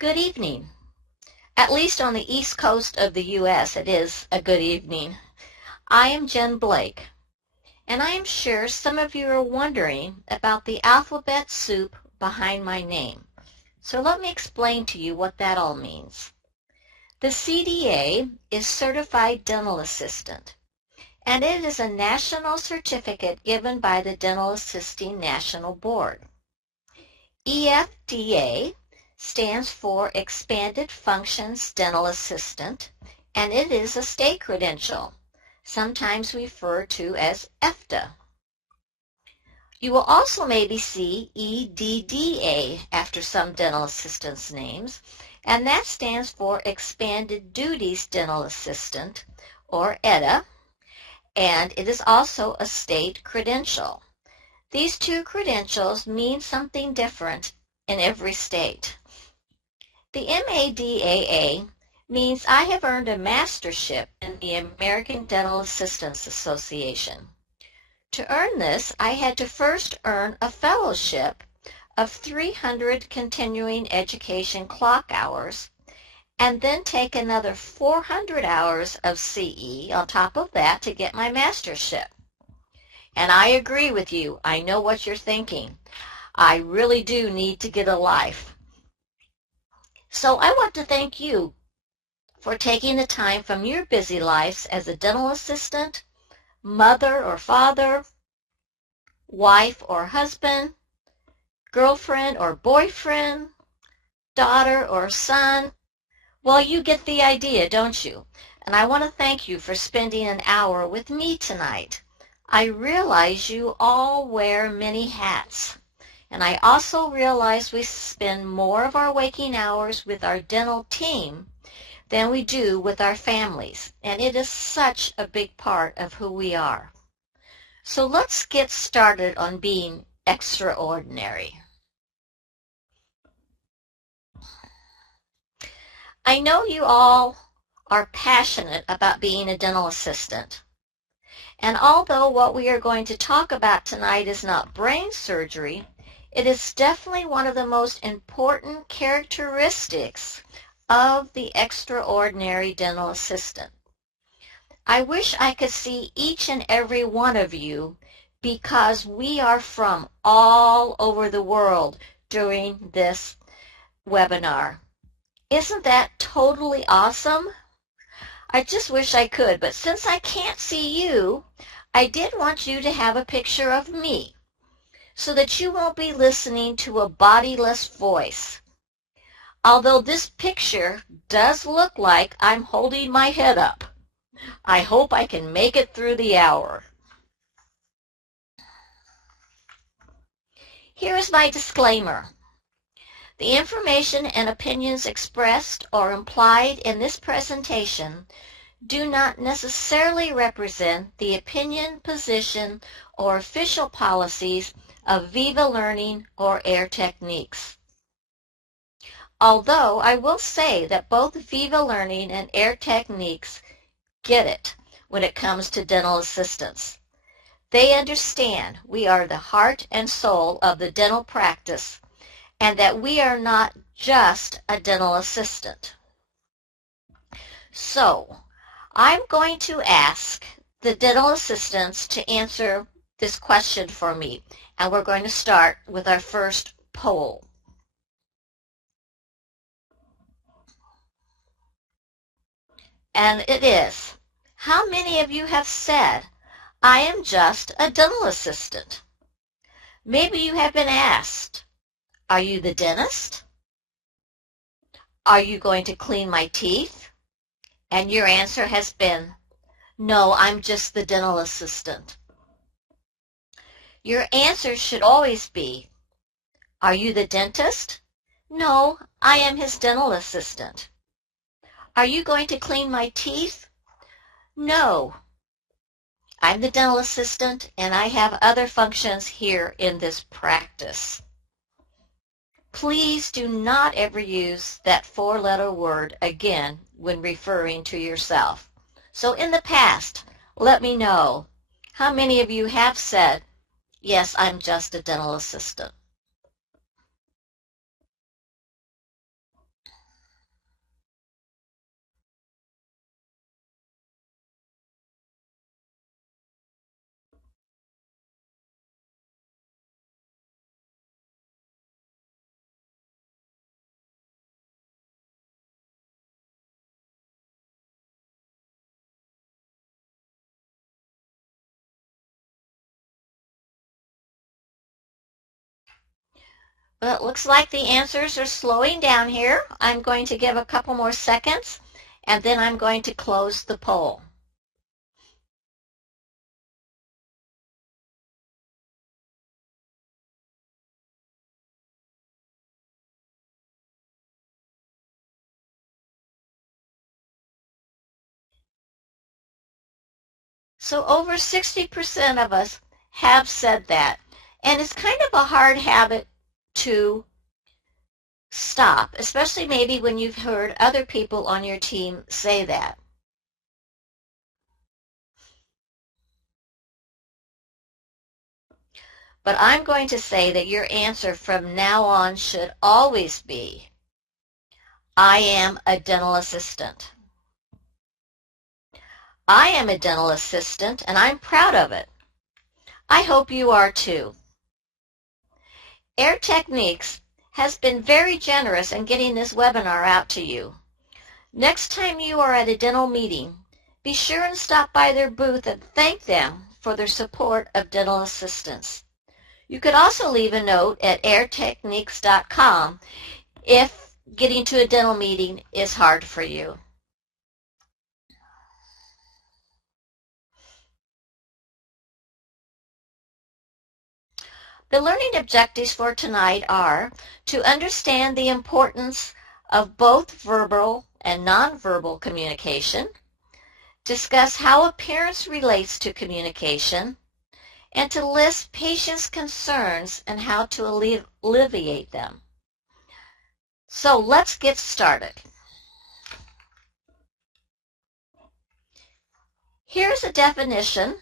Good evening. At least on the east coast of the U.S. it is a good evening. I am Jen Blake, and I am sure some of you are wondering about the alphabet soup behind my name. So let me explain to you what that all means. The CDA is Certified Dental Assistant, and it is a national certificate given by the Dental Assisting National Board. EFDA stands for Expanded Functions Dental Assistant, and it is a state credential, sometimes referred to as EFDA. You will also maybe see EDDA after some dental assistants' names, and that stands for Expanded Duties Dental Assistant, or EDA, and it is also a state credential. These two credentials mean something different in every state. The MADAA means I have earned a mastership in the American Dental Assistants Association. To earn this, I had to first earn a fellowship of 300 continuing education clock hours, and then take another 400 hours of CE on top of that to get my mastership. And I agree with you. I know what you're thinking. I really do need to get a life. So I want to thank you for taking the time from your busy lives as a dental assistant, mother or father, wife or husband, girlfriend or boyfriend, daughter or son. Well, you get the idea, don't you? And I want to thank you for spending an hour with me tonight. I realize you all wear many hats. And I also realize we spend more of our waking hours with our dental team than we do with our families. And it is such a big part of who we are. So let's get started on being extraordinary. I know you all are passionate about being a dental assistant. And although what we are going to talk about tonight is not brain surgery, it is definitely one of the most important characteristics of the extraordinary dental assistant. I wish I could see each and every one of you because we are from all over the world during this webinar. Isn't that totally awesome? I just wish I could, but since I can't see you, I did want you to have a picture of me so that you won't be listening to a bodiless voice. Although this picture does look like I'm holding my head up. I hope I can make it through the hour. Here is my disclaimer. The information and opinions expressed or implied in this presentation do not necessarily represent the opinion, position, or official policies of Viva Learning or Air Techniques. Although I will say that both Viva Learning and Air Techniques get it when it comes to dental assistants. They understand we are the heart and soul of the dental practice and that we are not just a dental assistant. So, I'm going to ask the dental assistants to answer this question for me, and we're going to start with our first poll. And it is, how many of you have said, I am just a dental assistant? Maybe you have been asked, are you the dentist? Are you going to clean my teeth? And your answer has been, no, I'm just the dental assistant. Your answer should always be, are you the dentist? No, I am his dental assistant. Are you going to clean my teeth? No, I'm the dental assistant and I have other functions here in this practice. Please do not ever use that four-letter word again when referring to yourself. So in the past, let me know how many of you have said, yes, I'm just a dental assistant. Well, it looks like the answers are slowing down here. I'm going to give a couple more seconds, and then I'm going to close the poll. So over 60% of us have said that. And it's kind of a hard habit to stop, especially maybe when you've heard other people on your team say that. But I'm going to say that your answer from now on should always be, I am a dental assistant. I am a dental assistant, and I'm proud of it. I hope you are too. Air Techniques has been very generous in getting this webinar out to you. Next time you are at a dental meeting, be sure and stop by their booth and thank them for their support of dental assistants. You could also leave a note at airtechniques.com if getting to a dental meeting is hard for you. The learning objectives for tonight are to understand the importance of both verbal and nonverbal communication, discuss how appearance relates to communication, and to list patients' concerns and how to alleviate them. So let's get started. Here's a definition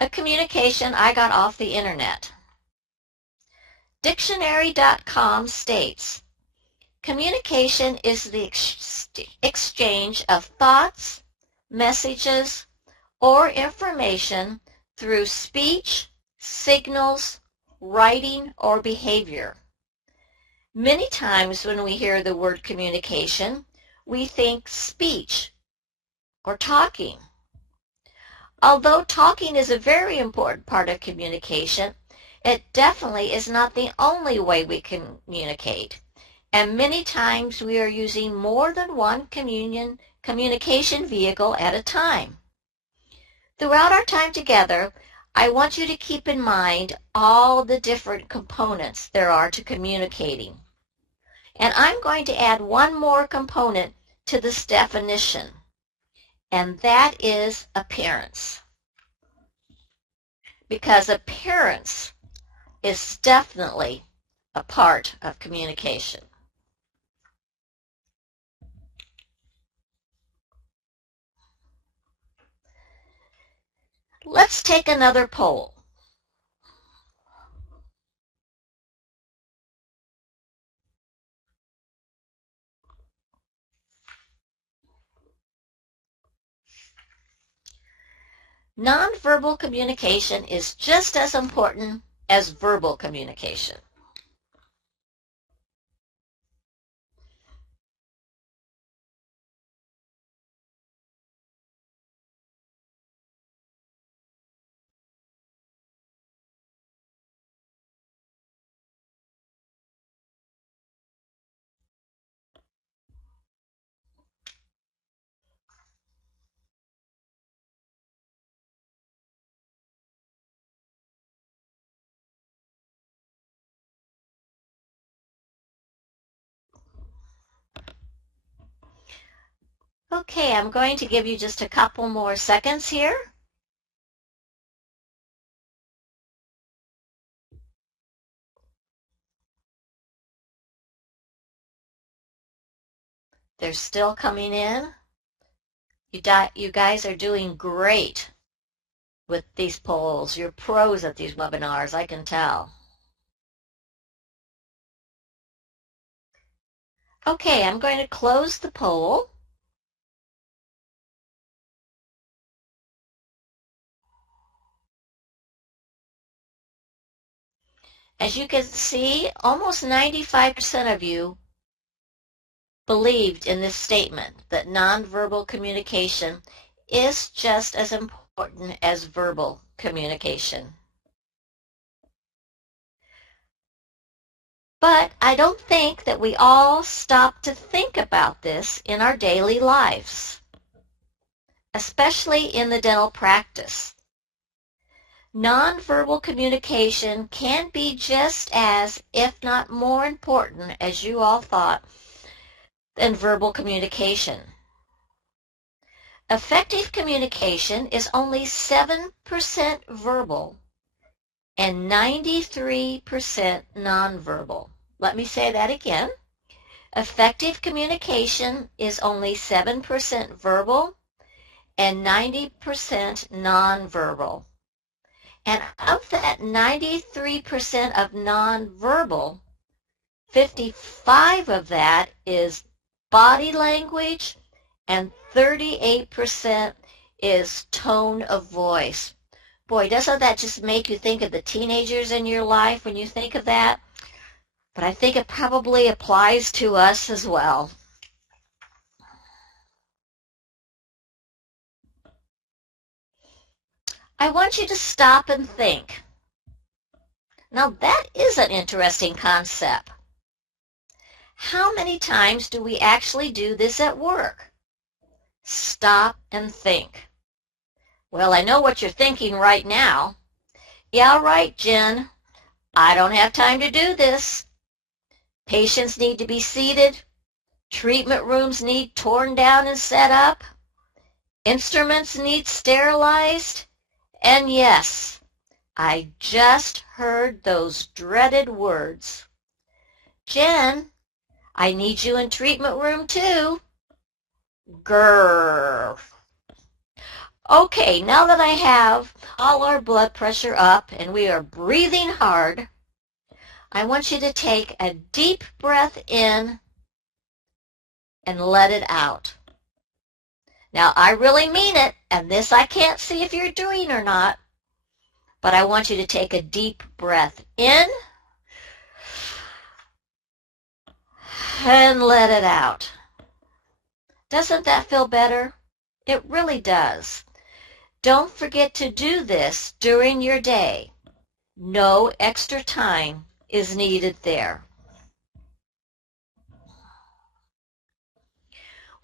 of communication I got off the internet. Dictionary.com states, communication is the exchange of thoughts, messages, or information through speech, signals, writing, or behavior. Many times when we hear the word communication, we think speech or talking. Although talking is a very important part of communication, it definitely is not the only way we communicate. And many times we are using more than one communication vehicle at a time. Throughout our time together, I want you to keep in mind all the different components there are to communicating. And I'm going to add one more component to this definition, and that is appearance. Because appearance is definitely a part of communication. Let's take another poll. Nonverbal communication is just as important as verbal communication. Okay, I'm going to give you just a couple more seconds here. They're still coming in. You guys are doing great with these polls. You're pros at these webinars, I can tell. Okay, I'm going to close the poll. As you can see, almost 95% of you believed in this statement that nonverbal communication is just as important as verbal communication. But I don't think that we all stop to think about this in our daily lives, especially in the dental practice. Nonverbal communication can be just as, if not more important, as you all thought, than verbal communication. Effective communication is only 7% verbal and 93% nonverbal. Let me say that again. Effective communication is only 7% verbal and 90% nonverbal. And of that 93% of nonverbal, 55 of that is body language and 38% is tone of voice. Boy, doesn't that just make you think of the teenagers in your life when you think of that? But I think it probably applies to us as well. I want you to stop and think. Now that is an interesting concept. How many times do we actually do this at work? Stop and think. Well, I know what you're thinking right now. Yeah, right, Jen. I don't have time to do this. Patients need to be seated. Treatment rooms need torn down and set up. Instruments need sterilized. And yes, I just heard those dreaded words. Jen, I need you in treatment room too. Grrr. Okay, now that I have all our blood pressure up and we are breathing hard, I want you to take a deep breath in and let it out. Now, I really mean it, and this I can't see if you're doing or not, but I want you to take a deep breath in and let it out. Doesn't that feel better? It really does. Don't forget to do this during your day. No extra time is needed there.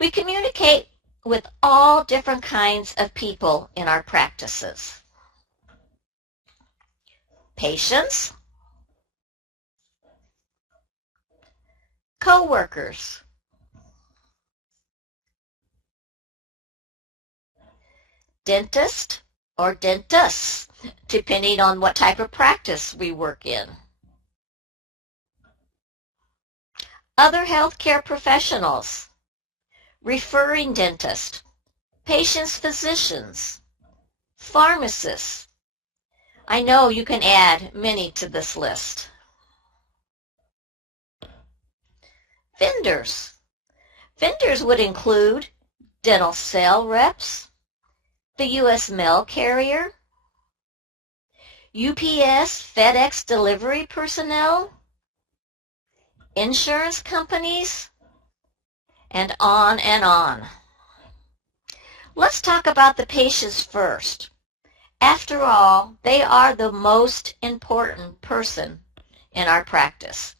We communicate with all different kinds of people in our practices. Patients, co-workers, dentist or dentists, depending on what type of practice we work in. Other healthcare professionals, referring dentist, patients' physicians, pharmacists. I know you can add many to this list. Vendors. Vendors would include dental sale reps, the U.S. mail carrier, UPS, FedEx delivery personnel, insurance companies, and on and on. Let's talk about the patients first. After all, they are the most important person in our practice.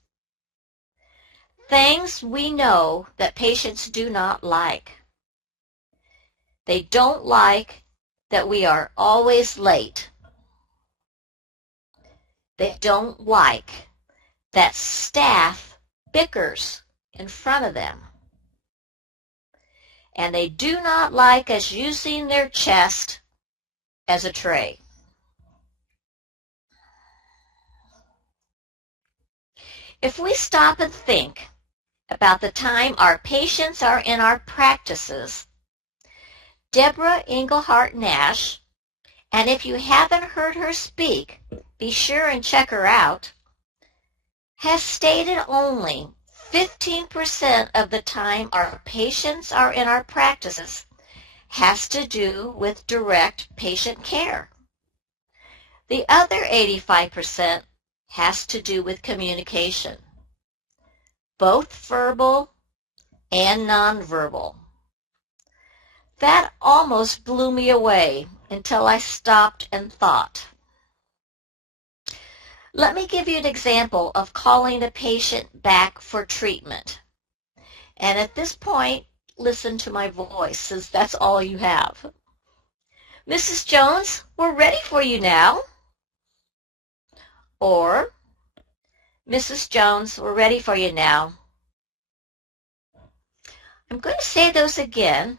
Things we know that patients do not like. They don't like that we are always late. They don't like that staff bickers in front of them. And they do not like us using their chest as a tray. If we stop and think about the time our patients are in our practices, Deborah Englehart Nash, and if you haven't heard her speak, be sure and check her out, has stated only 15% of the time our patients are in our practices has to do with direct patient care. The other 85% has to do with communication, both verbal and nonverbal. That almost blew me away until I stopped and thought. Let me give you an example of calling a patient back for treatment. And at this point, listen to my voice, since that's all you have. Mrs. Jones, we're ready for you now. Or, Mrs. Jones, we're ready for you now. I'm going to say those again,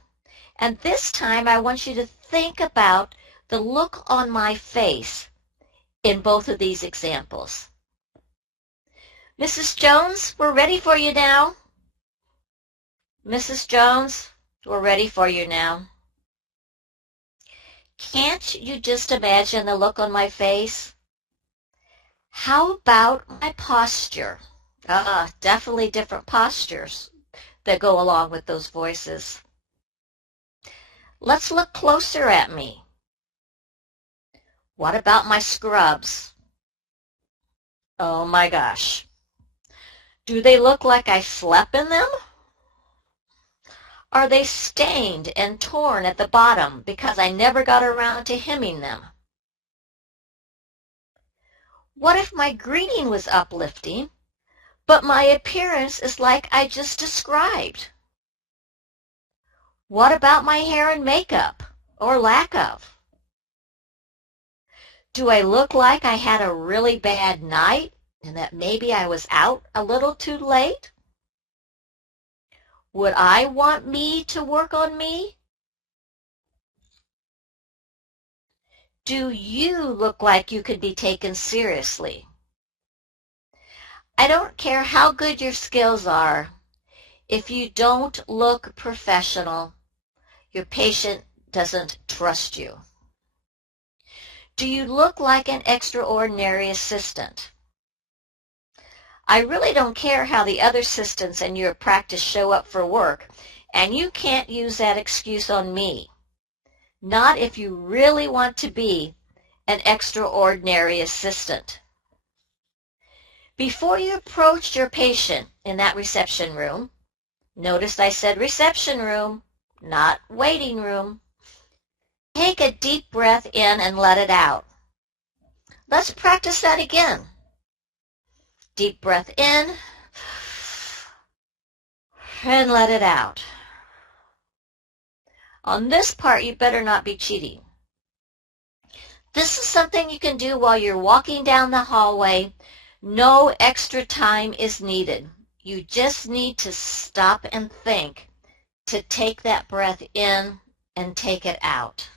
and this time I want you to think about the look on my face in both of these examples. Mrs. Jones, we're ready for you now. Mrs. Jones, we're ready for you now. Can't you just imagine the look on my face? How about my posture? Definitely different postures that go along with those voices. Let's look closer at me. What about my scrubs? Oh my gosh. Do they look like I slept in them? Are they stained and torn at the bottom because I never got around to hemming them? What if my greeting was uplifting, but my appearance is like I just described? What about my hair and makeup, or lack of? Do I look like I had a really bad night and that maybe I was out a little too late? Would I want me to work on me? Do you look like you could be taken seriously? I don't care how good your skills are. If you don't look professional, your patient doesn't trust you. Do you look like an extraordinary assistant? I really don't care how the other assistants in your practice show up for work, and you can't use that excuse on me. Not if you really want to be an extraordinary assistant. Before you approach your patient in that reception room, notice I said reception room, not waiting room. Take a deep breath in and let it out. Let's practice that again. Deep breath in and let it out. On this part, you better not be cheating. This is something you can do while you're walking down the hallway. No extra time is needed. You just need to stop and think to take that breath in and take it out.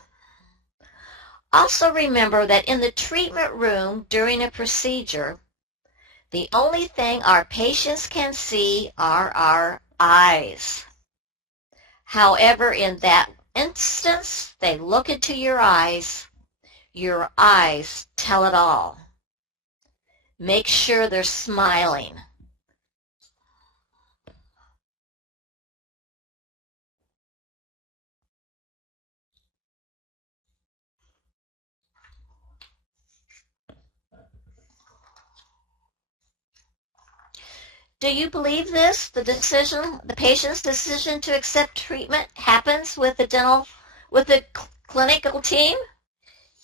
Also remember that in the treatment room during a procedure, the only thing our patients can see are our eyes. However, in that instance, they look into your eyes. Your eyes tell it all. Make sure they're smiling. Do you believe this? The patient's decision to accept treatment happens with the clinical team?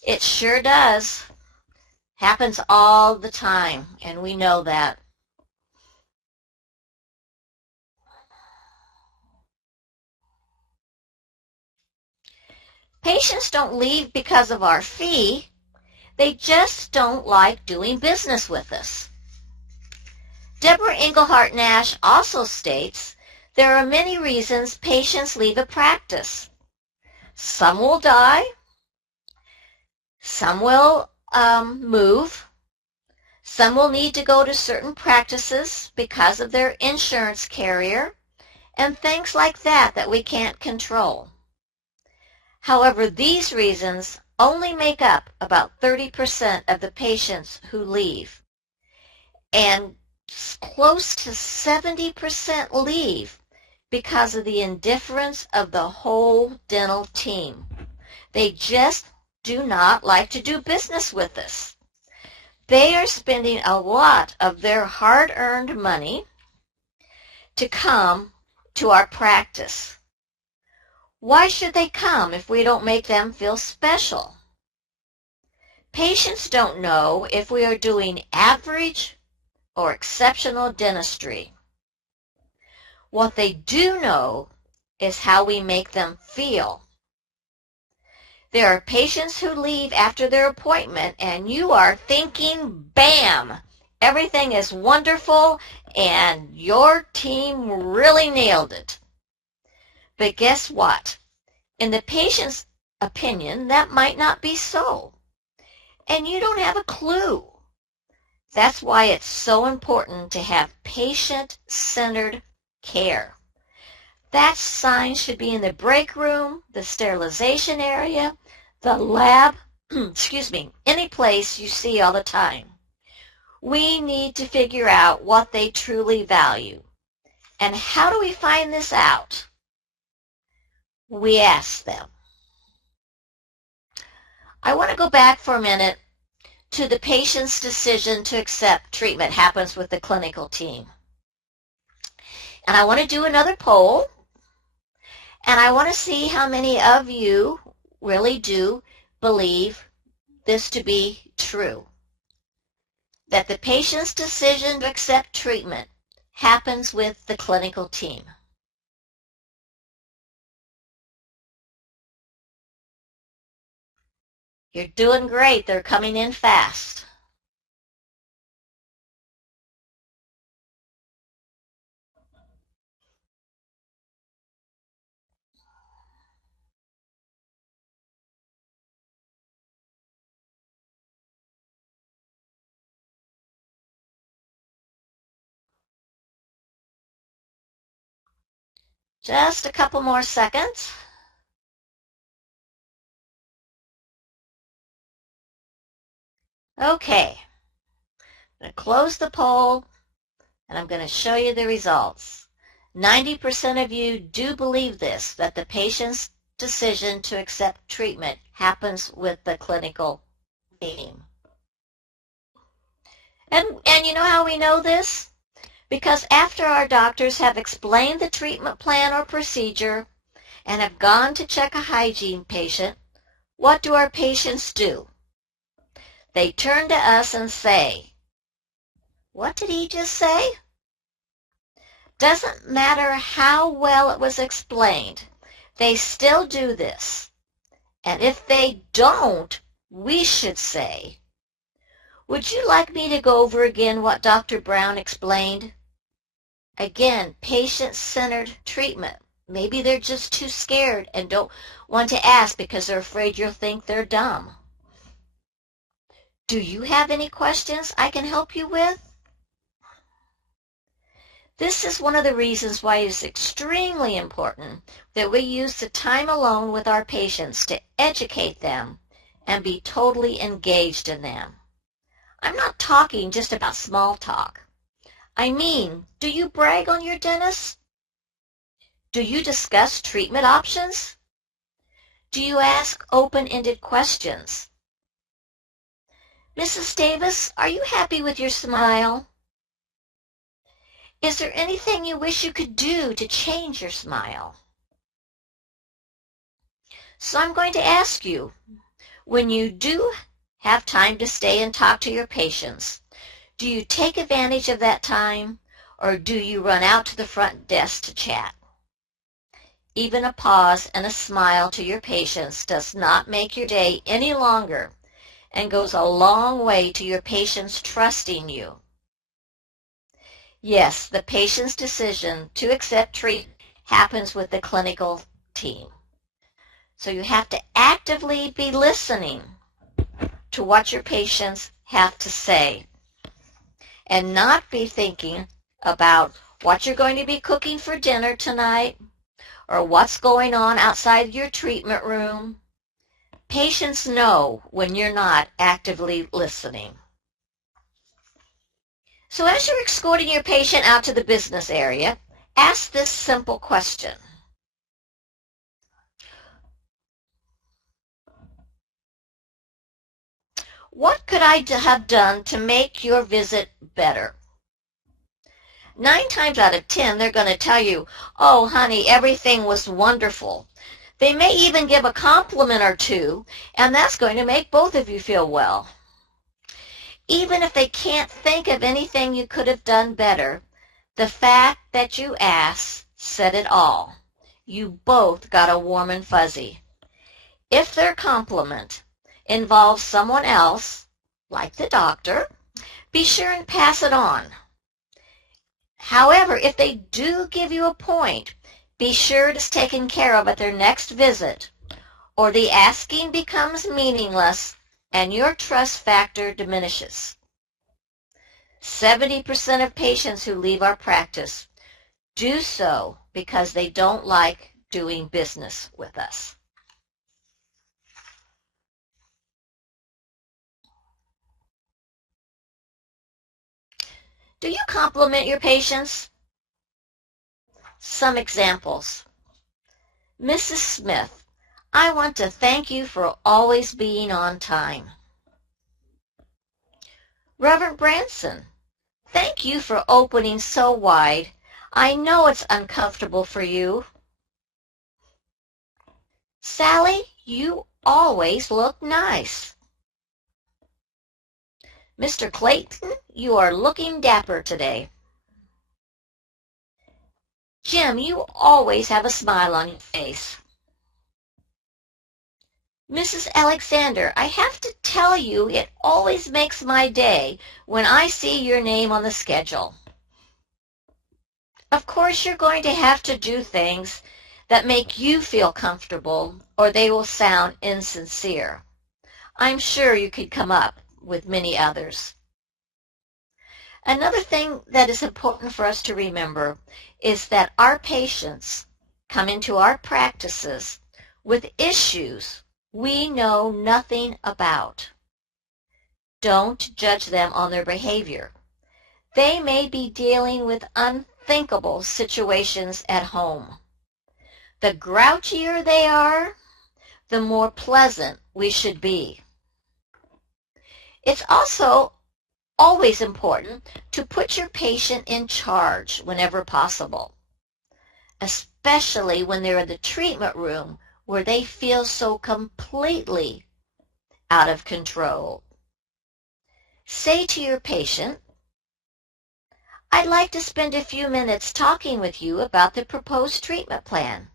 It sure does. Happens all the time, and we know that. Patients don't leave because of our fee. They just don't like doing business with us. Deborah Englehart Nash also states there are many reasons patients leave a practice. Some will die. Some will move. Some will need to go to certain practices because of their insurance carrier and things like that we can't control. However, these reasons only make up about 30% of the patients who leave, and close to 70% leave because of the indifference of the whole dental team. They just do not like to do business with us. They are spending a lot of their hard-earned money to come to our practice. Why should they come if we don't make them feel special? Patients don't know if we are doing average or exceptional dentistry. What they do know is how we make them feel. There are patients who leave after their appointment and you are thinking, bam, everything is wonderful and your team really nailed it. But guess what? In the patient's opinion, that might not be so. And you don't have a clue. That's why it's so important to have patient-centered care. That sign should be in the break room, the sterilization area, the lab, any place you see all the time. We need to figure out what they truly value. And how do we find this out? We ask them. I want to go back for a minute to the patient's decision to accept treatment happens with the clinical team. And I want to do another poll. And I want to see how many of you really do believe this to be true. That the patient's decision to accept treatment happens with the clinical team. You're doing great. They're coming in fast. Just a couple more seconds. Okay. I'm going to close the poll, and I'm going to show you the results. 90% of you do believe this, that the patient's decision to accept treatment happens with the clinical team. And you know how we know this? Because after our doctors have explained the treatment plan or procedure and have gone to check a hygiene patient, what do our patients do? They turn to us and say, "What did he just say?" Doesn't matter how well it was explained, they still do this. And if they don't, we should say, "Would you like me to go over again what Dr. Brown explained?" Again, patient-centered treatment. Maybe they're just too scared and don't want to ask because they're afraid you'll think they're dumb. Do you have any questions I can help you with? This is one of the reasons why it's extremely important that we use the time alone with our patients to educate them and be totally engaged in them. I'm not talking just about small talk. I mean, do you brag on your dentist? Do you discuss treatment options? Do you ask open-ended questions? "Mrs. Davis, are you happy with your smile? Is there anything you wish you could do to change your smile?" So I'm going to ask you, when you do have time to stay and talk to your patients, do you take advantage of that time, or do you run out to the front desk to chat? Even a pause and a smile to your patients does not make your day any longer and goes a long way to your patients trusting you. Yes, the patient's decision to accept treatment happens with the clinical team. So you have to actively be listening to what your patients have to say and not be thinking about what you're going to be cooking for dinner tonight or what's going on outside your treatment room. Patients know when you're not actively listening. So as you're escorting your patient out to the business area, ask this simple question. What could I have done to make your visit better? 9 times out of 10, they're going to tell you, "Oh, honey, everything was wonderful. They may even give a compliment or two, and that's going to make both of you feel well. Even if they can't think of anything you could have done better, the fact that you asked said it all. You both got a warm and fuzzy. If their compliment involves someone else, like the doctor, be sure and pass it on. However, if they do give you a point, be sure it's taken care of at their next visit, or the asking becomes meaningless and your trust factor diminishes. 70% of patients who leave our practice do so because they don't like doing business with us. Do you compliment your patients? Some examples. Mrs. Smith, I want to thank you for always being on time. Reverend Branson, thank you for opening so wide. I know it's uncomfortable for you. Sally, you always look nice. Mr. Clayton, you are looking dapper today. Jim, you always have a smile on your face. Mrs. Alexander, I have to tell you it always makes my day when I see your name on the schedule. Of course, you're going to have to do things that make you feel comfortable or they will sound insincere. I'm sure you could come up with many others. Another thing that is important for us to remember is that our patients come into our practices with issues we know nothing about. Don't judge them on their behavior. They may be dealing with unthinkable situations at home. The grouchier they are, the more pleasant we should be. It's also always important to put your patient in charge whenever possible, especially when they're in the treatment room where they feel so completely out of control. Say to your patient, I'd like to spend a few minutes talking with you about the proposed treatment plan.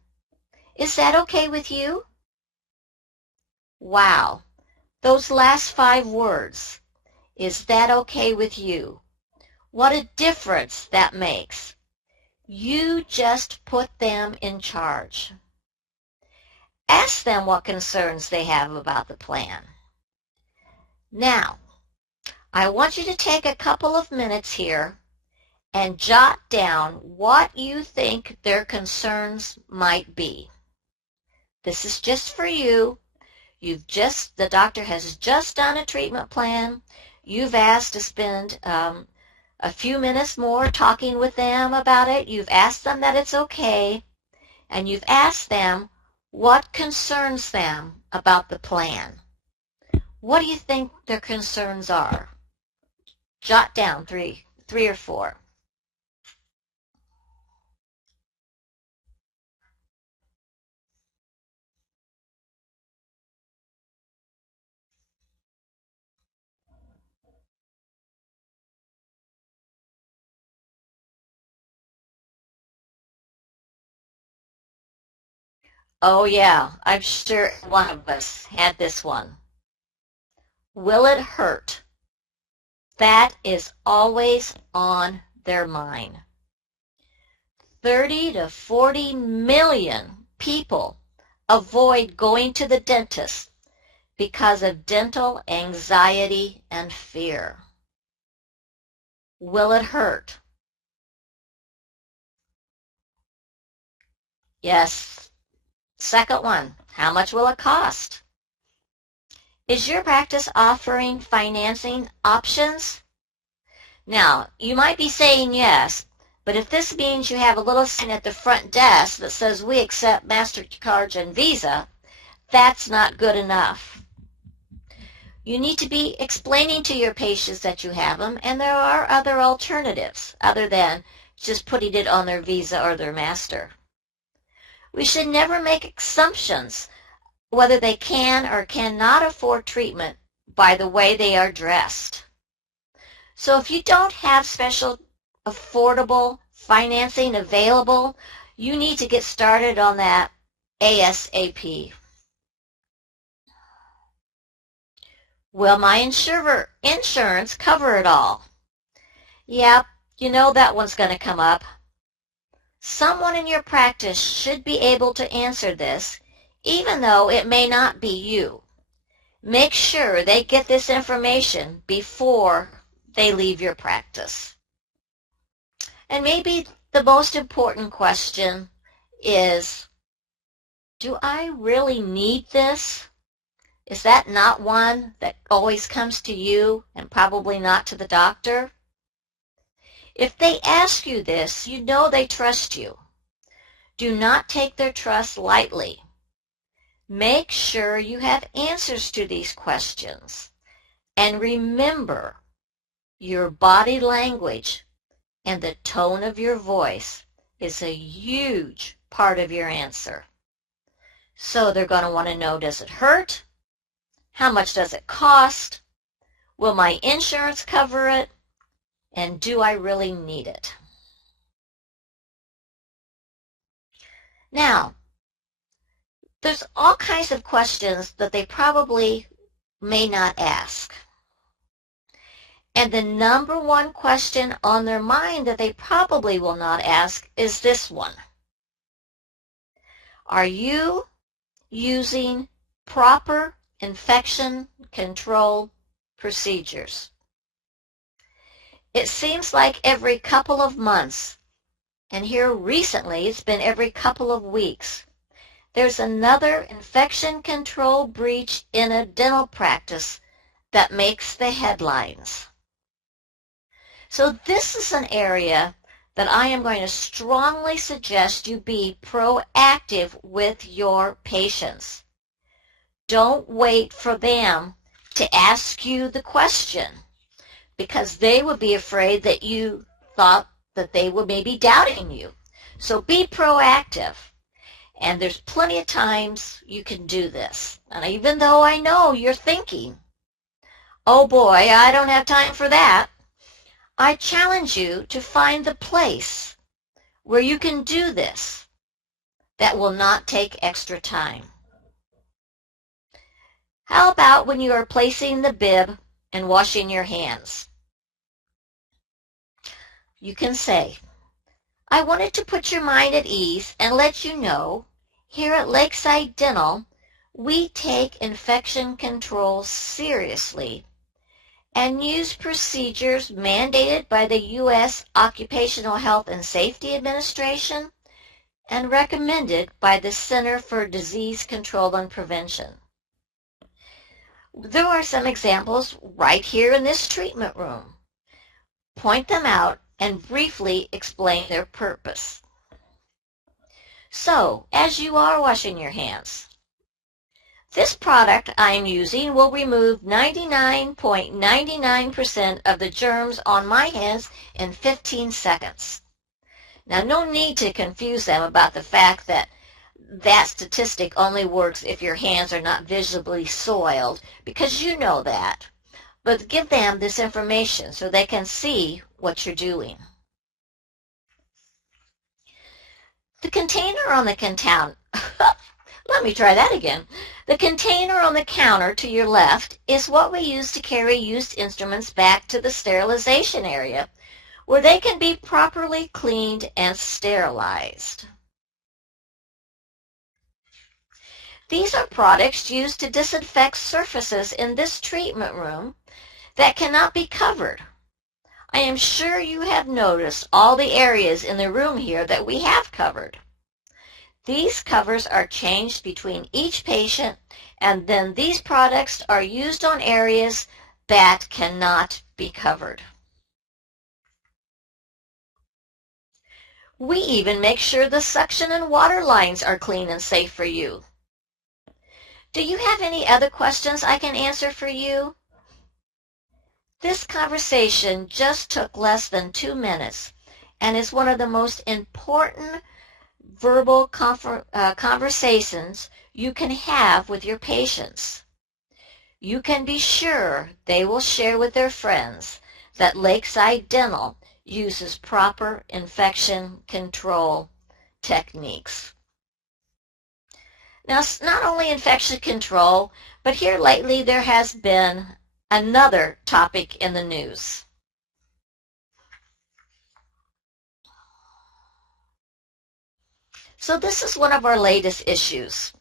Is that okay with you? Wow, those last 5 words. Is that okay with you? What a difference that makes. You just put them in charge. Ask them what concerns they have about the plan. Now, I want you to take a couple of minutes here and jot down what you think their concerns might be. This is just for you. The doctor has just done a treatment plan. You've asked to spend a few minutes more talking with them about it. You've asked them that it's okay, and you've asked them what concerns them about the plan. What do you think their concerns are? Jot down three or 4. Oh yeah, I'm sure one of us had this one. Will it hurt? That is always on their mind. 30 to 40 million people avoid going to the dentist because of dental anxiety and fear. Will it hurt? Yes. Second one, how much will it cost? Is your practice offering financing options? Now, you might be saying yes, but if this means you have a little sign at the front desk that says we accept MasterCard and Visa, that's not good enough. You need to be explaining to your patients that you have them, and there are other alternatives other than just putting it on their Visa or their Master. We should never make assumptions whether they can or cannot afford treatment by the way they are dressed. So if you don't have special affordable financing available, you need to get started on that ASAP. Will my insurance cover it all? Yep, you know that one's going to come up. Someone in your practice should be able to answer this, even though it may not be you. Make sure they get this information before they leave your practice. And maybe the most important question is, do I really need this? Is that not one that always comes to you and probably not to the doctor? If they ask you this, you know they trust you. Do not take their trust lightly. Make sure you have answers to these questions. And remember, your body language and the tone of your voice is a huge part of your answer. So they're going to want to know, does it hurt? How much does it cost? Will my insurance cover it? And do I really need it? Now, there's all kinds of questions that they probably may not ask. And the number one question on their mind that they probably will not ask is this one. Are you using proper infection control procedures? It seems like every couple of months, and here recently it's been every couple of weeks, there's another infection control breach in a dental practice that makes the headlines. So this is an area that I am going to strongly suggest you be proactive with your patients. Don't wait for them to ask you the question, because they would be afraid that you thought that they were maybe doubting you. So be proactive. And there's plenty of times you can do this. And even though I know you're thinking, oh boy, I don't have time for that, I challenge you to find the place where you can do this that will not take extra time. How about when you are placing the bib and washing your hands? You can say, I wanted to put your mind at ease and let you know, here at Lakeside Dental, we take infection control seriously and use procedures mandated by the U.S. Occupational Health and Safety Administration and recommended by the Center for Disease Control and Prevention. There are some examples right here in this treatment room. Point them out and briefly explain their purpose. So, as you are washing your hands, this product I'm using will remove 99.99% of the germs on my hands in 15 seconds. Now, no need to confuse them about the fact that that statistic only works if your hands are not visibly soiled, because you know that. But give them this information so they can see what you're doing. The container on the counter, let me try that again. The container on the counter to your left is what we use to carry used instruments back to the sterilization area, where they can be properly cleaned and sterilized. These are products used to disinfect surfaces in this treatment room that cannot be covered. I am sure you have noticed all the areas in the room here that we have covered. These covers are changed between each patient, and then these products are used on areas that cannot be covered. We even make sure the suction and water lines are clean and safe for you. Do you have any other questions I can answer for you? This conversation just took less than 2 minutes and is one of the most important verbal conversations you can have with your patients. You can be sure they will share with their friends that Lakeside Dental uses proper infection control techniques. Now, it's not only infection control, but here lately there has been another topic in the news. So this is one of our latest issues.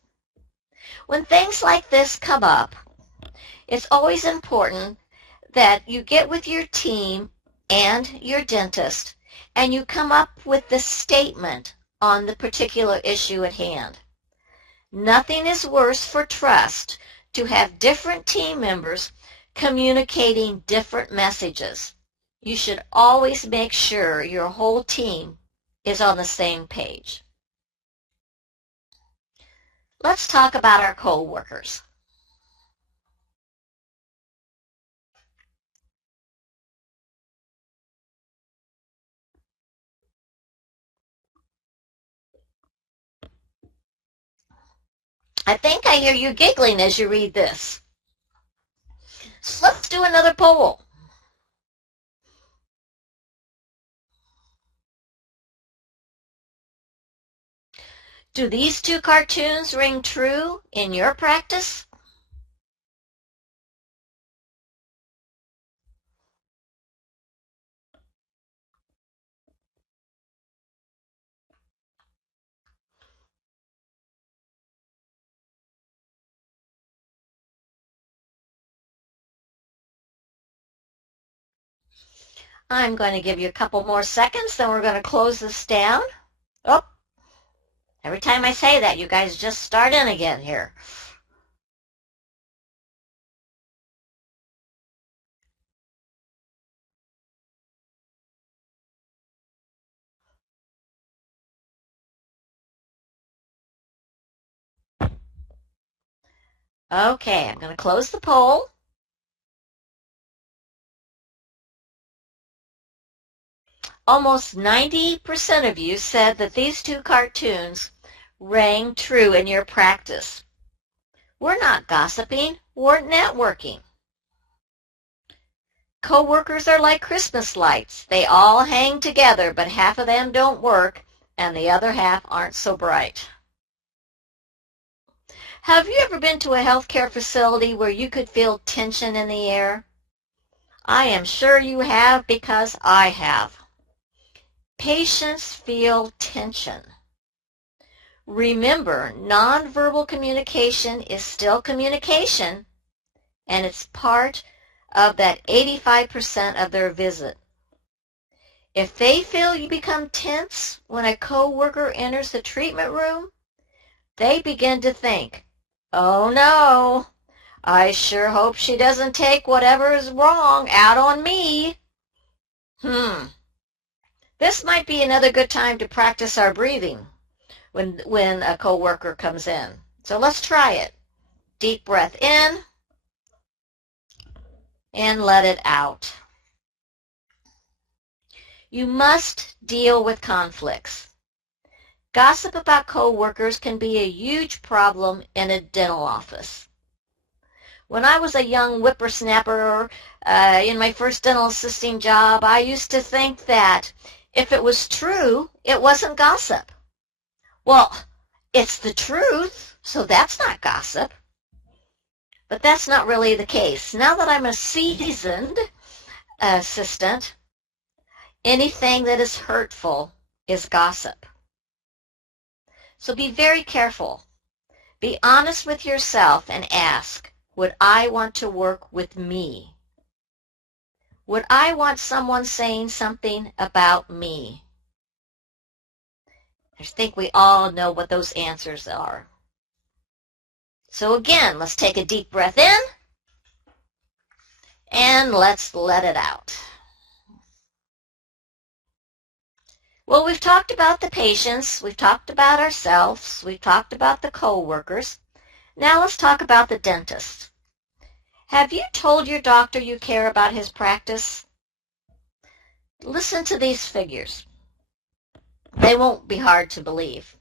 When things like this come up, it's always important that you get with your team and your dentist and you come up with the statement on the particular issue at hand. Nothing is worse for trust to have different team members communicating different messages. You should always make sure your whole team is on the same page. Let's talk about our co-workers. I think I hear you giggling as you read this. So let's do another poll. Do these two cartoons ring true in your practice? I'm going to give you a couple more seconds, then we're going to close this down. Oh, every time I say that, you guys just start in again here. Okay, I'm going to close the poll. Almost 90% of you said that these two cartoons rang true in your practice. We're not gossiping, we're networking. Coworkers are like Christmas lights. They all hang together, but half of them don't work, and the other half aren't so bright. Have you ever been to a healthcare facility where you could feel tension in the air? I am sure you have, because I have. Patients feel tension. Remember, nonverbal communication is still communication, and it's part of that 85% of their visit. If they feel you become tense when a coworker enters the treatment room, they begin to think, "Oh no, I sure hope she doesn't take whatever is wrong out on me." This might be another good time to practice our breathing when a coworker comes in. So let's try it. Deep breath in and let it out. You must deal with conflicts. Gossip about coworkers can be a huge problem in a dental office. When I was a young whippersnapper in my first dental assisting job, I used to think that if it was true, it wasn't gossip. Well, it's the truth, so that's not gossip. But that's not really the case. Now that I'm a seasoned assistant, anything that is hurtful is gossip. So be very careful. Be honest with yourself and ask, would I want to work with me? Would I want someone saying something about me? I think we all know what those answers are. So again, let's take a deep breath in and let's let it out. Well, we've talked about the patients, we've talked about ourselves, we've talked about the co-workers. Now let's talk about the dentist. Have you told your doctor you care about his practice? Listen to these figures. They won't be hard to believe.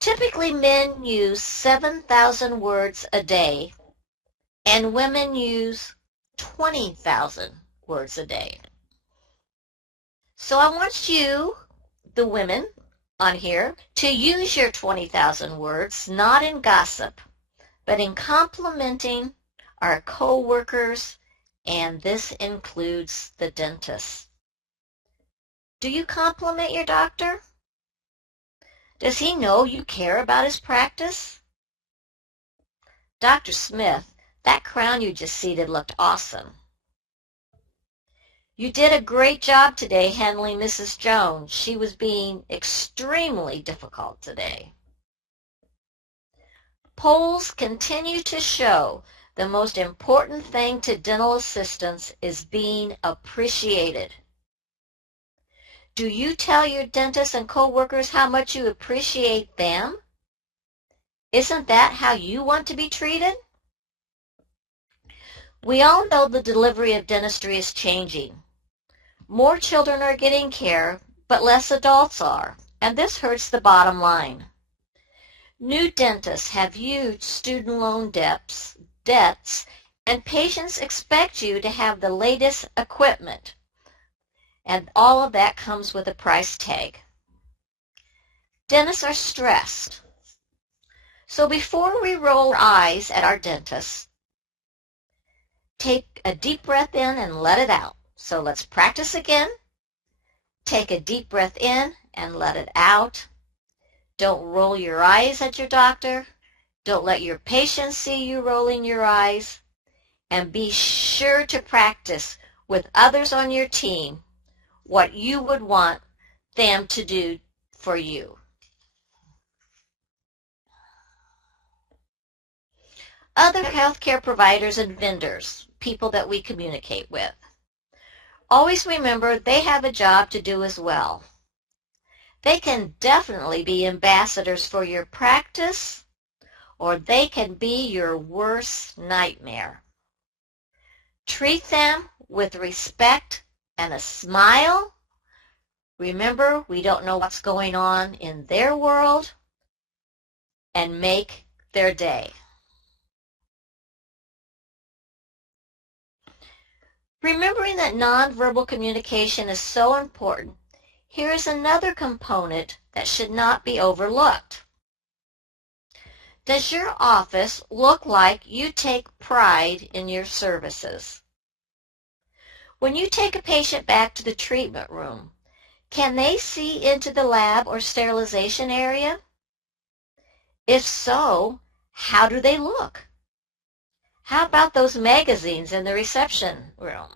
Typically, men use 7,000 words a day, and women use 20,000 words a day. So I want you, the women on here, to use your 20,000 words, not in gossip, but in complimenting our co-workers, and this includes the dentist. Do you compliment your doctor? Does he know you care about his practice? Dr. Smith, that crown you just seated looked awesome. You did a great job today handling Mrs. Jones. She was being extremely difficult today. Polls continue to show the most important thing to dental assistants is being appreciated. Do you tell your dentists and coworkers how much you appreciate them? Isn't that how you want to be treated? We all know the delivery of dentistry is changing. More children are getting care, but less adults are, and this hurts the bottom line. New dentists have huge student loan debts, and patients expect you to have the latest equipment, and all of that comes with a price tag. Dentists are stressed. So before we roll our eyes at our dentist, take a deep breath in and let it out. So let's practice again. Take a deep breath in and let it out. Don't roll your eyes at your doctor. Don't let your patients see you rolling your eyes. And be sure to practice with others on your team what you would want them to do for you. Other healthcare providers and vendors, people that we communicate with. Always remember they have a job to do as well. They can definitely be ambassadors for your practice, or they can be your worst nightmare. Treat them with respect and a smile. Remember, we don't know what's going on in their world, and make their day. Remembering that nonverbal communication is so important, here is another component that should not be overlooked. Does your office look like you take pride in your services? When you take a patient back to the treatment room, can they see into the lab or sterilization area? If so, how do they look? How about those magazines in the reception room?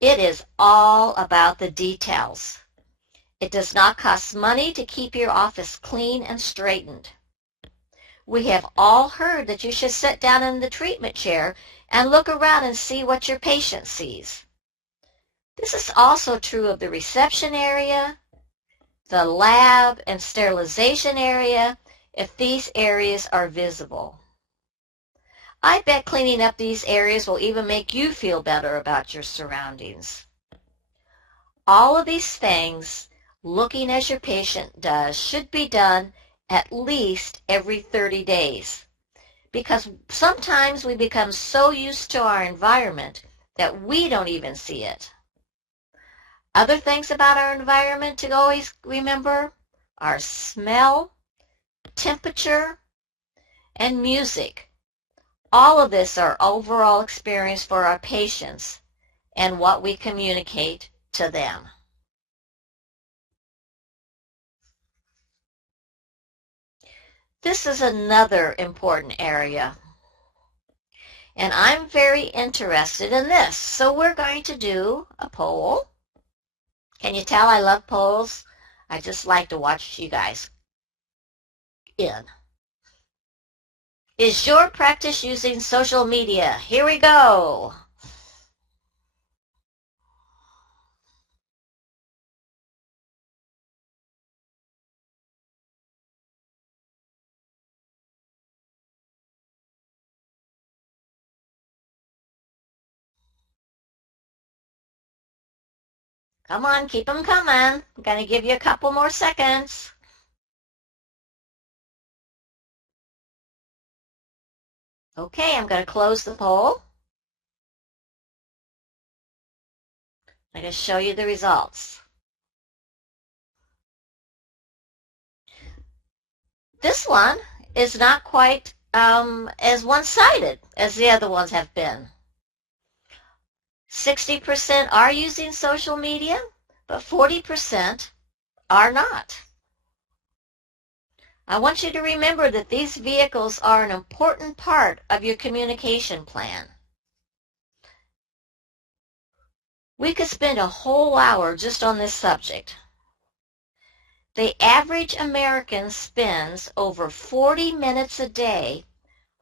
It is all about the details. It does not cost money to keep your office clean and straightened. We have all heard that you should sit down in the treatment chair and look around and see what your patient sees. This is also true of the reception area, the lab and sterilization area, if these areas are visible. I bet cleaning up these areas will even make you feel better about your surroundings. All of these things, looking as your patient does, should be done at least every 30 days. Because sometimes we become so used to our environment that we don't even see it. Other things about our environment to always remember are smell, temperature, and music. All of this are overall experience for our patients and what we communicate to them. This is another important area. And I'm very interested in this. So we're going to do a poll. Can you tell I love polls? I just like to watch you guys in. Is your practice using social media? Here we go. Come on, keep them coming. I'm going to give you a couple more seconds. Okay, I'm going to close the poll. I'm going to show you the results. This one is not quite as one-sided as the other ones have been. 60% are using social media, but 40% are not. I want you to remember that these vehicles are an important part of your communication plan. We could spend a whole hour just on this subject. The average American spends over 40 minutes a day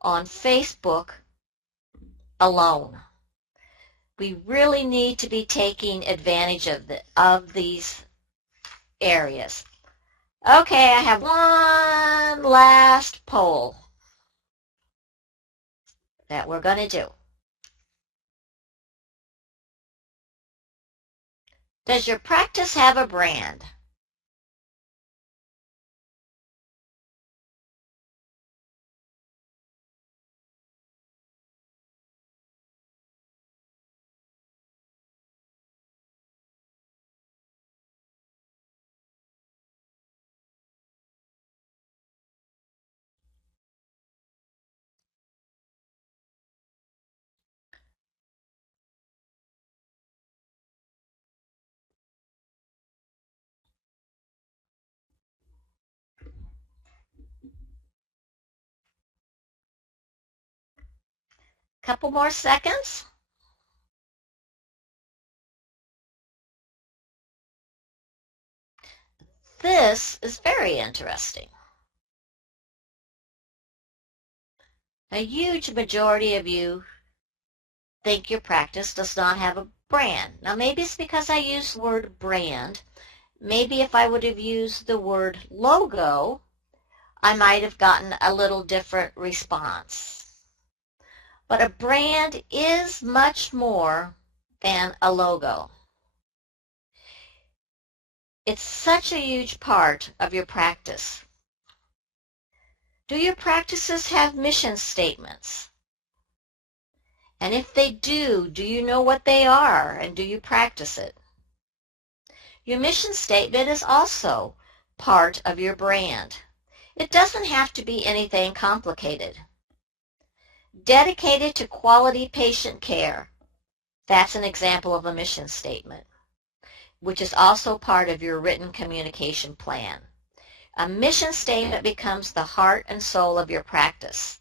on Facebook alone. We really need to be taking advantage of these areas. Okay, I have one last poll that we're going to do. Does your practice have a brand? Couple more seconds. This is very interesting. A huge majority of you think your practice does not have a brand. Now maybe it's because I used the word brand. Maybe if I would have used the word logo, I might have gotten a little different response. But a brand is much more than a logo. It's such a huge part of your practice. Do your practices have mission statements? And if they do you know what they are and do you practice it? Your mission statement is also part of your brand. It doesn't have to be anything complicated. Dedicated to quality patient care. That's an example of a mission statement, which is also part of your written communication plan. A mission statement becomes the heart and soul of your practice.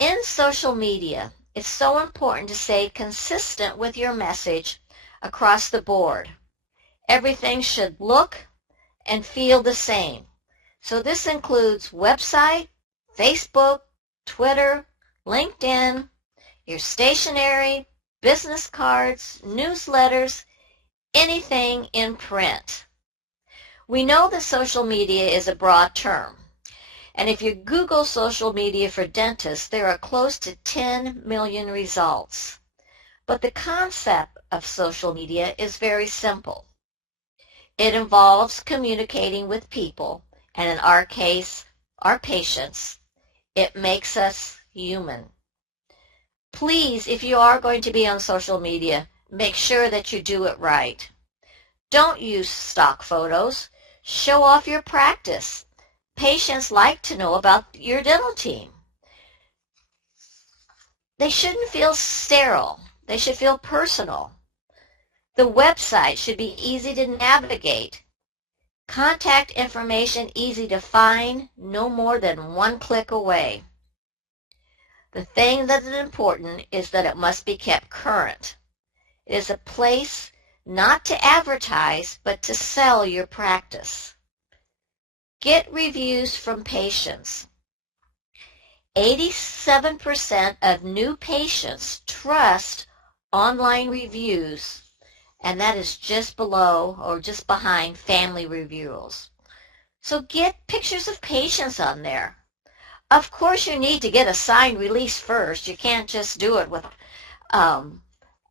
In social media, it's so important to stay consistent with your message across the board. Everything should look and feel the same. So this includes website, Facebook, Twitter, LinkedIn, your stationery, business cards, newsletters, anything in print. We know that social media is a broad term. And if you Google social media for dentists, there are close to 10 million results. But the concept of social media is very simple. It involves communicating with people, and in our case, our patients. It makes us human. Please, if you are going to be on social media, make sure that you do it right. Don't use stock photos. Show off your practice. Patients like to know about your dental team. They shouldn't feel sterile. They should feel personal. The website should be easy to navigate. Contact information easy to find, no more than one click away. The thing that is important is that it must be kept current. It is a place not to advertise, but to sell your practice. Get reviews from patients. 87% of new patients trust online reviews, and that is just below or just behind family reviews. So get pictures of patients on there. Of course, you need to get a signed release first. You can't just do it with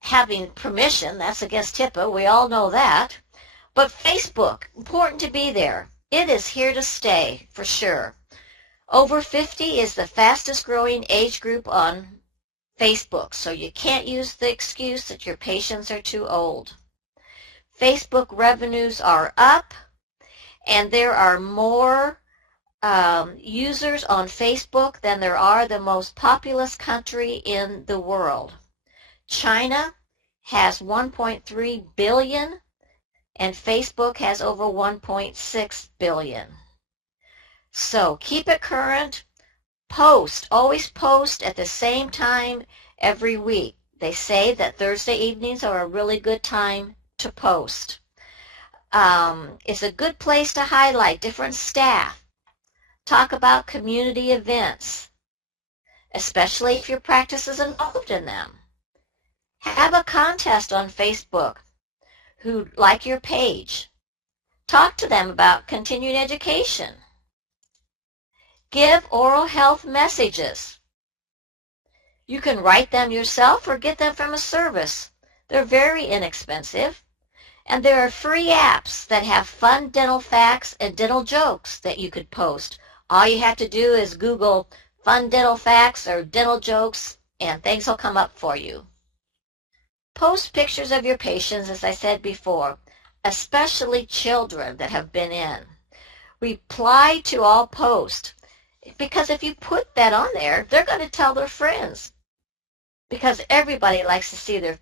having permission. That's against HIPAA. We all know that. But Facebook, important to be there. It is here to stay, for sure. Over 50 is the fastest growing age group on Facebook, so you can't use the excuse that your patients are too old. Facebook revenues are up, and there are more users on Facebook than there are the most populous country in the world. China has 1.3 billion, and Facebook has over 1.6 billion. So keep it current. Post. Always post at the same time every week. They say that Thursday evenings are a really good time to post. It's a good place to highlight different staff. Talk about community events, especially if your practice is involved in them. Have a contest on Facebook who like your page. Talk to them about continuing education. Give oral health messages. You can write them yourself or get them from a service. They're very inexpensive. And there are free apps that have fun dental facts and dental jokes that you could post. All you have to do is Google fun dental facts or dental jokes, and things will come up for you. Post pictures of your patients, as I said before, especially children that have been in. Reply to all posts, because if you put that on there, they're going to tell their friends, because everybody likes to see their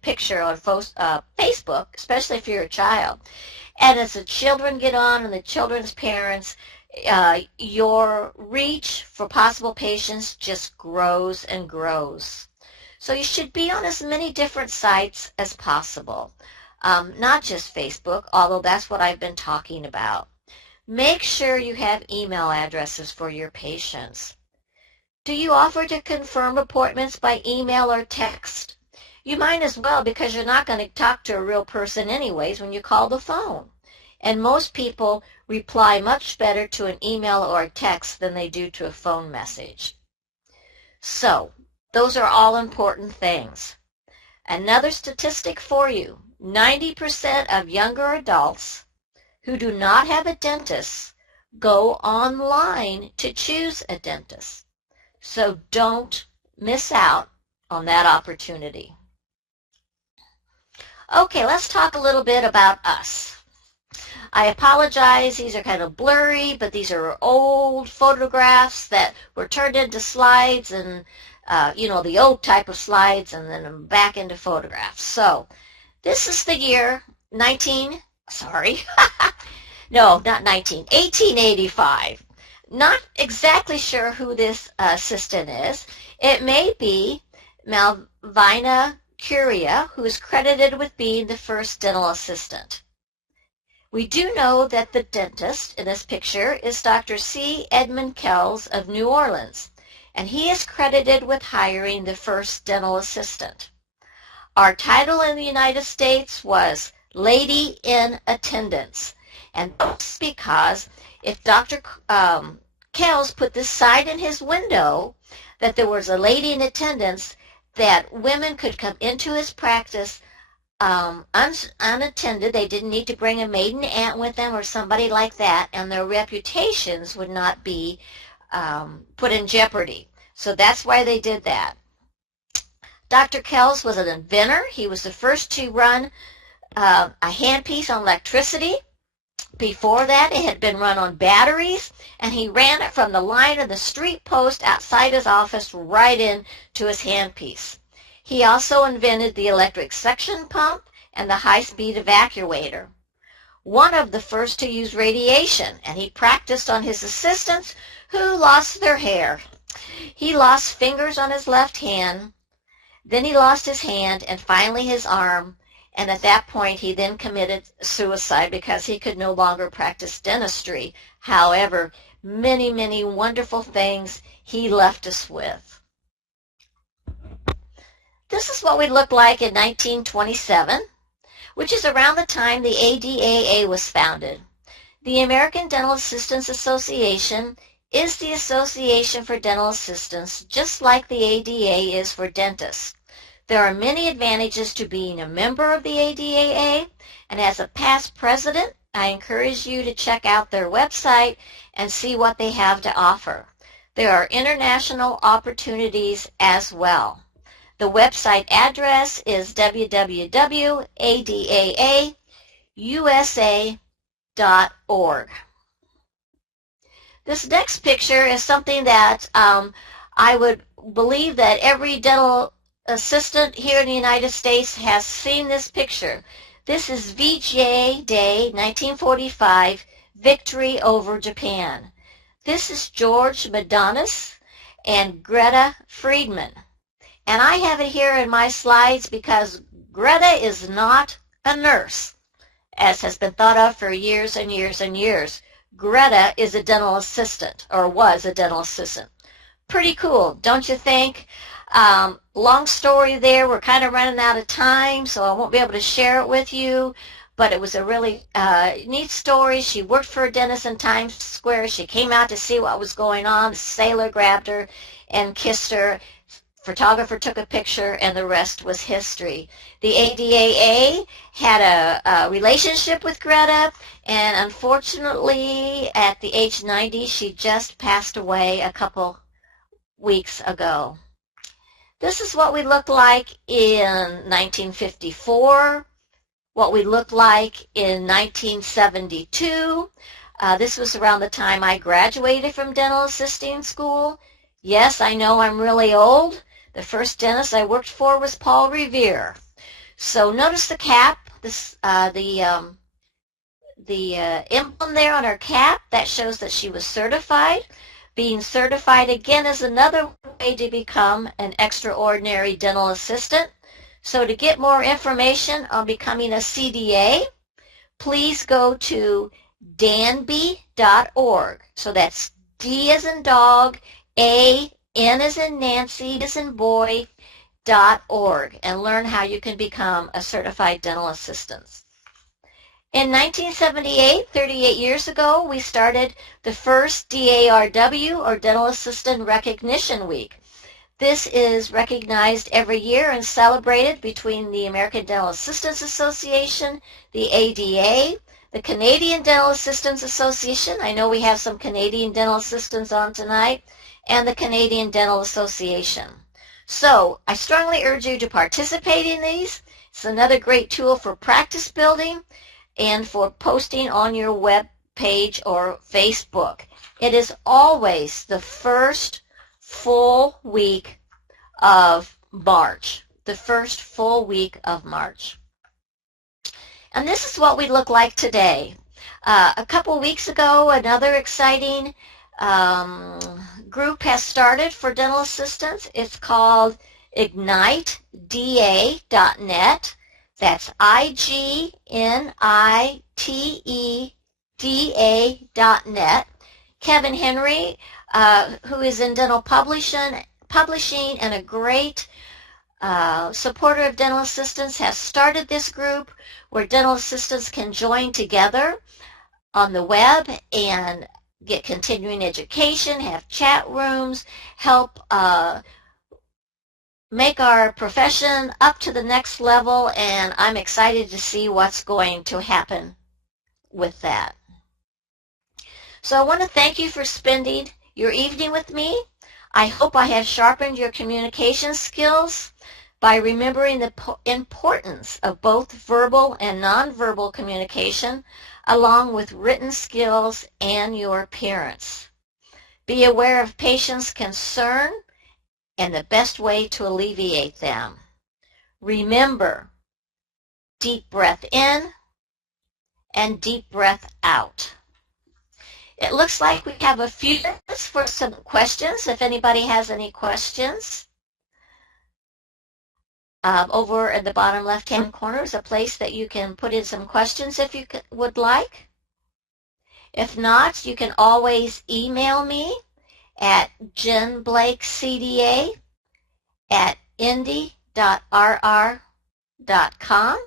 picture on Facebook, especially if you're a child. And as the children get on and the children's parents, your reach for possible patients just grows and grows. So you should be on as many different sites as possible, not just Facebook, although that's what I've been talking about. Make sure you have email addresses for your patients. Do you offer to confirm appointments by email or text? You might as well, because you're not going to talk to a real person anyways when you call the phone. And most people reply much better to an email or a text than they do to a phone message. So, those are all important things. Another statistic for you, 90% of younger adults who do not have a dentist go online to choose a dentist. So don't miss out on that opportunity. Okay, let's talk a little bit about us. I apologize, these are kind of blurry, but these are old photographs that were turned into slides and, the old type of slides, and then back into photographs. So this is the year 1885. Not exactly sure who this assistant is. It may be Malvina Curia, who is credited with being the first dental assistant. We do know that the dentist in this picture is Dr. C. Edmund Kells of New Orleans, and he is credited with hiring the first dental assistant. Our title in the United States was Lady in Attendance, and that's because if Dr. Kells put this sign in his window that there was a lady in attendance, that women could come into his practice unattended. They didn't need to bring a maiden aunt with them or somebody like that, and their reputations would not be put in jeopardy. So that's why they did that. Dr. Kells was an inventor. He was the first to run a handpiece on electricity. Before that, it had been run on batteries, and he ran it from the line of the street post outside his office right in to his handpiece. He also invented the electric suction pump and the high-speed evacuator. One of the first to use radiation, and he practiced on his assistants who lost their hair. He lost fingers on his left hand, then he lost his hand, and finally his arm. And at that point, he then committed suicide because he could no longer practice dentistry. However, many, many wonderful things he left us with. This is what we looked like in 1927, which is around the time the ADAA was founded. The American Dental Assistants Association is the Association for Dental Assistants, just like the ADA is for dentists. There are many advantages to being a member of the ADAA, and as a past president, I encourage you to check out their website and see what they have to offer. There are international opportunities as well. The website address is www.adaausa.org. This next picture is something that I would believe that every dental assistant here in the United States has seen this picture. This is VJ Day 1945, Victory over Japan. This is George Madonis and Greta Friedman. And I have it here in my slides because Greta is not a nurse, as has been thought of for years and years and years. Greta is a dental assistant, or was a dental assistant. Pretty cool, don't you think? Long story there. We're kind of running out of time, so I won't be able to share it with you. But it was a really neat story. She worked for a dentist in Times Square. She came out to see what was going on. The sailor grabbed her and kissed her. Photographer took a picture, and the rest was history. The ADAA had a relationship with Greta, and unfortunately, at the age 90, she just passed away a couple weeks ago. This is what we looked like in 1954, what we looked like in 1972. This was around the time I graduated from dental assisting school. Yes, I know I'm really old. The first dentist I worked for was Paul Revere. So notice the cap, the emblem there on her cap. That shows that she was certified. Being certified again is another way to become an extraordinary dental assistant. So to get more information on becoming a CDA, please go to danby.org. So that's D as in dog, A, N as in Nancy, as in boy, .org, and learn how you can become a certified dental assistant. In 1978, 38 years ago, we started the first DARW, or Dental Assistant Recognition Week. This is recognized every year and celebrated between the American Dental Assistants Association, the ADA, the Canadian Dental Assistants Association. I know we have some Canadian dental assistants on tonight, and the Canadian Dental Association. So I strongly urge you to participate in these. It's another great tool for practice building and for posting on your web page or Facebook. It is always the first full week of March. The first full week of March. And this is what we look like today. A couple weeks ago, another exciting group has started for dental assistants. It's called IgniteDA.net. That's IGNITEDA.net. Kevin Henry, who is in dental publishing and a great supporter of dental assistants, has started this group where dental assistants can join together on the web and get continuing education, have chat rooms, help make our profession up to the next level, and I'm excited to see what's going to happen with that. So I want to thank you for spending your evening with me. I hope I have sharpened your communication skills by remembering the importance of both verbal and nonverbal communication, along with written skills and your appearance. Be aware of patients' concern and the best way to alleviate them. Remember, deep breath in and deep breath out. It looks like we have a few minutes for some questions, if anybody has any questions. Over in the bottom left-hand corner is a place that you can put in some questions if you would like. If not, you can always email me at jenblakecda@indy.rr.com.